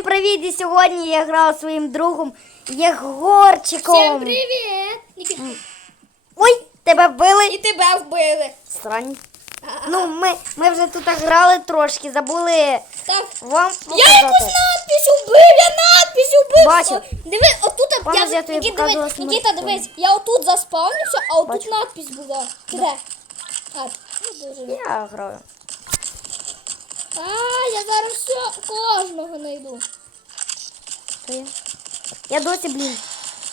Всім привіт! І сьогодні я грав зі своїм другом Єгорчиком. Всем привет! Никит- Ой, тебе вбили. І тебе вбили. Срань. Ну, ми, ми вже тут грали трошки, забули Так. вам Я якусь надпись убив, я надпись убив. Бачу. Диви, отут Пам'ятаю, я тобі Нікіта, дивись, Нікіта, дивись, я отут заспавнився, а отут Бачу. надпись була. Де? А, ну. Я граю. А, я зараз все кожного знайду. Ти? Я досі, блін.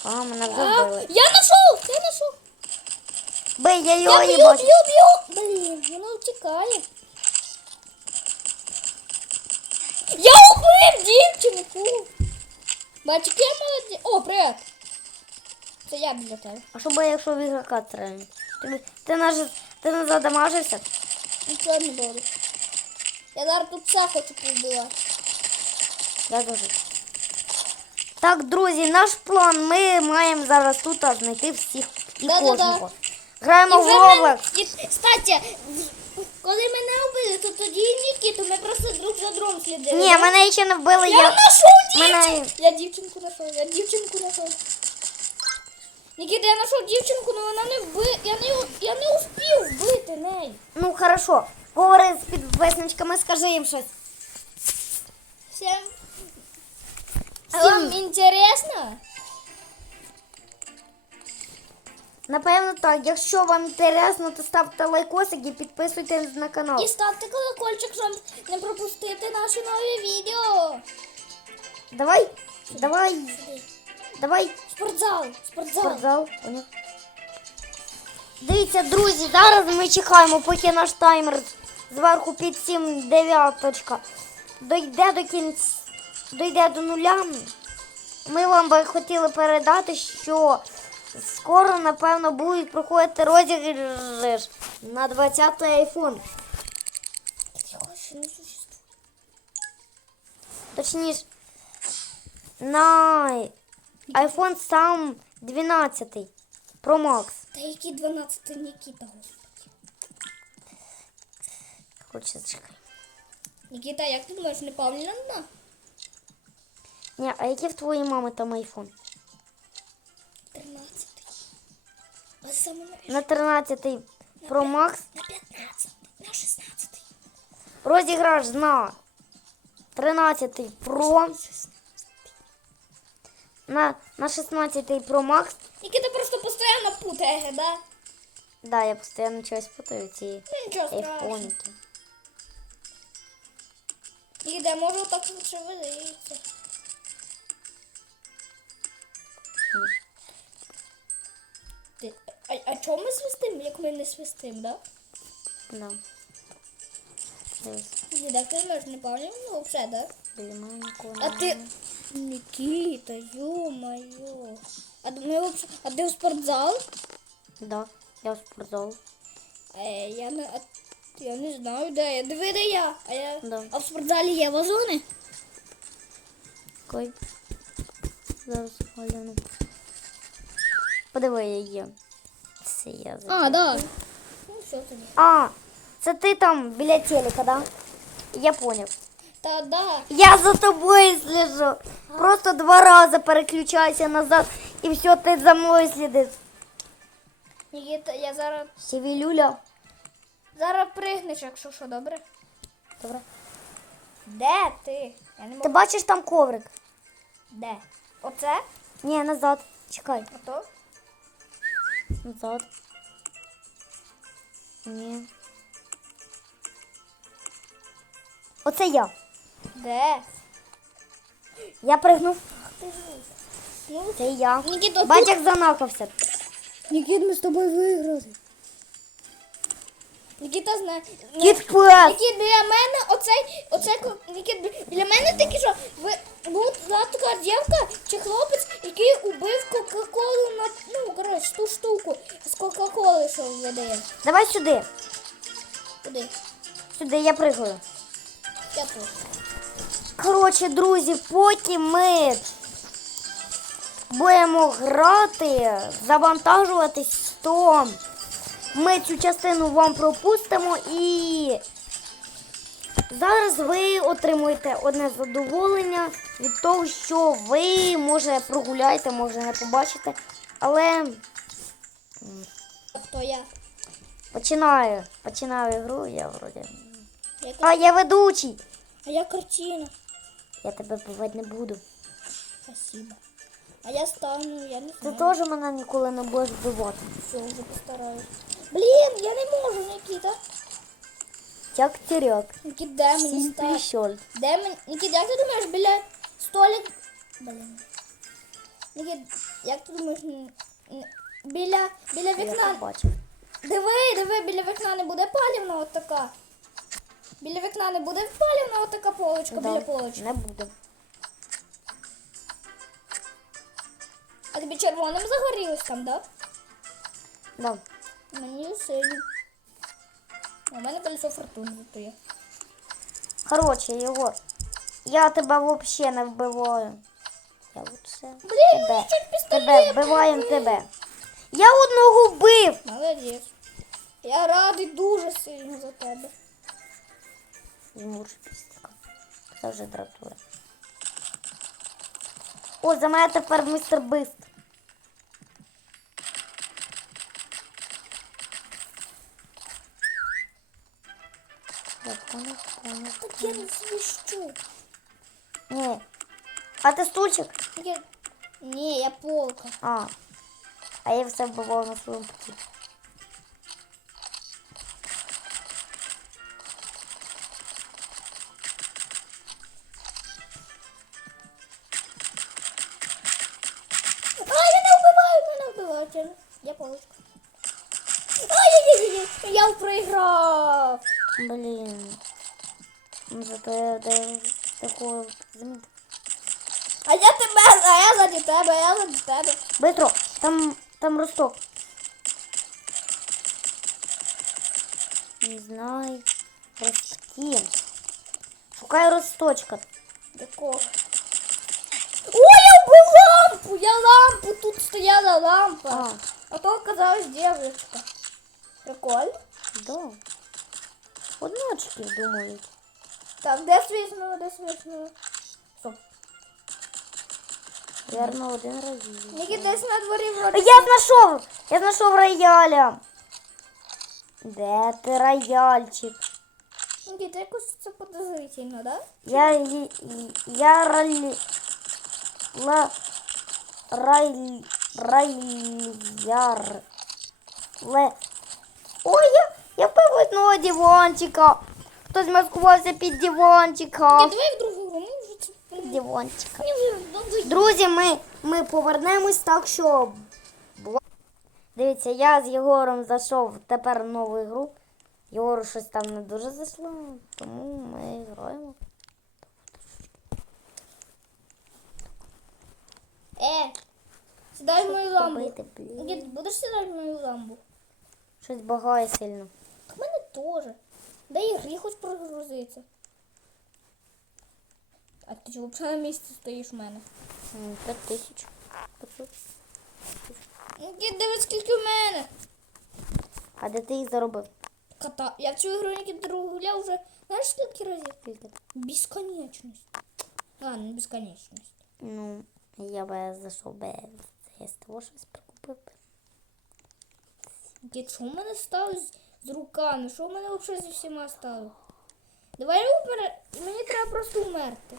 А, мене вже вбили. я знайшов, я знайшов. Бей, я Я його б'ю, не б'ю, б'ю. Блін, воно втікає. Я убив дівчинку. Бачиш, я молодець. О, привіт. Це я біля тебе. А що буде, якщо в ігрока стрельнуть? Ти, ти, наш, ти не задамажився? Нічого не буду. Я зараз тут все хочу повбивати. Я дуже. Так, друзі, наш план. Ми маємо зараз тут знайти всіх і Да-да-да. кожного. Граємо в вже мен- і, Кстати, коли мене вбили, то тоді і Нікіту, ми просто друг за другом слідили. Ні, мене ще не вбили. Я Я... знайшов мене- дівчинку. Я дівчинку знайшов, я дівчинку знайшов. Нікіта, я знайшов дівчинку, але вона не вби... Я не, у- я не успів вбити неї. Ну, хорошо. Говори з підписничками, скажи їм щось. Всем... А вам інтересно? Напевно, так. Якщо вам інтересно, то ставте лайкосик і підписуйтесь на канал. І ставте колокольчик, щоб не пропустити наші нові відео. Давай, давай, давай. Спортзал, спортзал. Спортзал. Поняв. Дивіться, друзі, зараз ми чекаємо, поки наш таймер зверху під 7 дев'яточка дойде до кінця, дойде до нуля. Ми вам би хотіли передати, що скоро, напевно, будуть проходити розіграш на 20 айфон. Точніше, на iPhone сам 12 Pro Max. Та які 12 Нікіта, господи. Хоче чекай. Нікіта, як ти думаєш, не Павліна одна? Ні, а який в твоїй мами там айфон? 13. А саме на, На 13 Pro Max на 15, на 16. розіграш на 13 Pro. На, на 16 Pro Max. Нікіта просто постійно путає, да? Да, я постійно щось путаю ці Ну, Нічого страшного. айфоники. Нікіта, може так лучше видається. Ти, а, а чому ми свистим, як ми не свистим, да? Да. Дивись, Ні, так ти знаєш, не Павліна, ну все, да? біля мене нікого А немає. ти... Никита, ё-моё. А, д- мы вообще... а ты в спортзал? Да, я в спортзал. Е, я не... Я не знаю, де я. Диви, де я. А, я... Да. а в спортзалі є вазони? Кой. Зараз гляну. Подиви, я є. Це я за. А, да. Ну, все тоді. А, це ти там біля телека, да? Я поняв. Та да. Я за тобою слежу. Просто два рази переключайся назад і все, ти за мною слідиш. Нікіта, я зараз... Сівілюля. Зараз пригнеш, якщо що, добре? Добре. Де ти? Я не Ти бачиш там коврик? Де? Оце? Ні, назад. Чекай. Ото? Назад. Ні. Оце я. Де? Я пригнув. Ну, Це я. Нікіта, Бач, тут... як занакався. Нікіт, ми з тобою виграли. Нікіта знає. Кіт пес. Нікіт, біля мене оцей, оцей, Нікіт, біля мене такі, що ви, була така дівка чи хлопець, який убив Кока-Колу на, ну, коротше, ту штуку з Кока-Коли, що видає. Давай сюди. Куди? Сюди, я пригаю. Я тут. Коротше, друзі, потім ми будемо грати, завантажуватись, то ми цю частину вам пропустимо і Зараз ви отримуєте одне задоволення від того, що ви може прогуляєте, може не побачите. Але Хто я? починаю. Починаю ігру, я вроді. Я А я ведучий. А я картина. Я тебе вбивати не буду. Спасибо. А я стану, я не Ти знаю. теж мене ніколи не будеш вбивати. Все, вже постараюсь. Блін, я не можу, Нікіта. Як тіряк. Нікіт, де мені стати? Де мені? Нікіт, як ти думаєш, біля столик... Блін. Нікіт, як ти думаєш, біля, біля Я вікна... побачив. Диви, диви, біля вікна не буде палівна от така. Біля вікна не буде палівна от така полочка, Да, біля полочки. Не буде. А тобі червоним загорілось там, да? Да. Мені синім. У мене колесо фортуни зато є. Коротше, Єгор, я тебе взагалі не вбиваю. Я лучше Блін, тебе. Тебе вбиваємо тебе. Я одного вбив. Молодець. Я радий дуже сильно за тебе. Змурш пістика. Це вже дратує. О, за мене тепер містер Бист. Свищу. Ні. А ти стульчик? Я... Ні, я полка. А. А я все вбивав на своєму путі. А, я не вбиваю, мене вбивають. Я- Я полочка. Ай-яй-яй, я проіграв. Блін. Ну, Зато я де такого заміт. А я тебе, а я заді тебе, а я заді тебе. Бистро, там, там росток. Не знаю. Ростки. Шукаю росточка. Якого? Ой, я вбив лампу! Я лампу, тут стояла лампа. А, А то оказалась девочка. Прикольно. да. Одночки думають. Так, де свиснуло, де свиснуло? Стоп. Вірно, один раз. Ніки десь на дворі вроді. Я знайшов! Я знайшов рояля. Де ти рояльчик? Ніки, ти якось це подозрительно, да? Я, я, я роль... Ла... Рай... Райяр... Ле... Ой, я, я одного диванчика. Хтось маскувався під диванчика. Ні, давай в другу гру, ми вже це... Під ну, Друзі, ми, ми повернемось так, що... Дивіться, я з Єгором зайшов тепер в нову ігру. Єгору щось там не дуже зайшло, тому ми граємо. Е, сідай в мою ламбу. Робити, блін. Будеш сідати в мою ламбу? Щось багає сильно. Так в мене теж. Дай ігрі хоч прогрузиться. А ти чого взагалі на місці стоїш в мене? М, П'ять тисяч. П'ятсот. Ніки, дивись, скільки в мене. А де ти їх заробив? Кота. Я в цю ігру Ніки другу гуляв вже, знаєш, скільки разів? Скільки? Бесконечность. А, не бесконечность. Ну, я би зайшов би з того щось прикупив. би. Що в мене стало з, руками? Що в мене взагалі зі всіма стало? Давай умер... Мені треба просто умерти.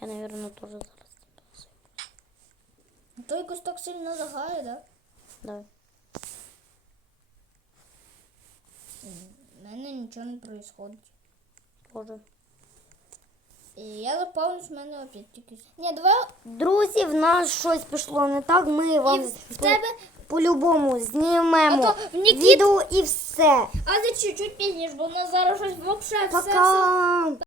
Я, наверное, теж зараз. А Той якось так сильно лагає, да? Да. У мене нічого не відбувається. Боже. Я заповню в мене опять тільки. Ні, давай. Друзі, в нас щось пішло не так. Ми вам в тебе- по-любому знімемо А то в Нікіт- відео і все. А за чуть-чуть пізніше, бо у нас зараз щось взагалі все. все. Пока.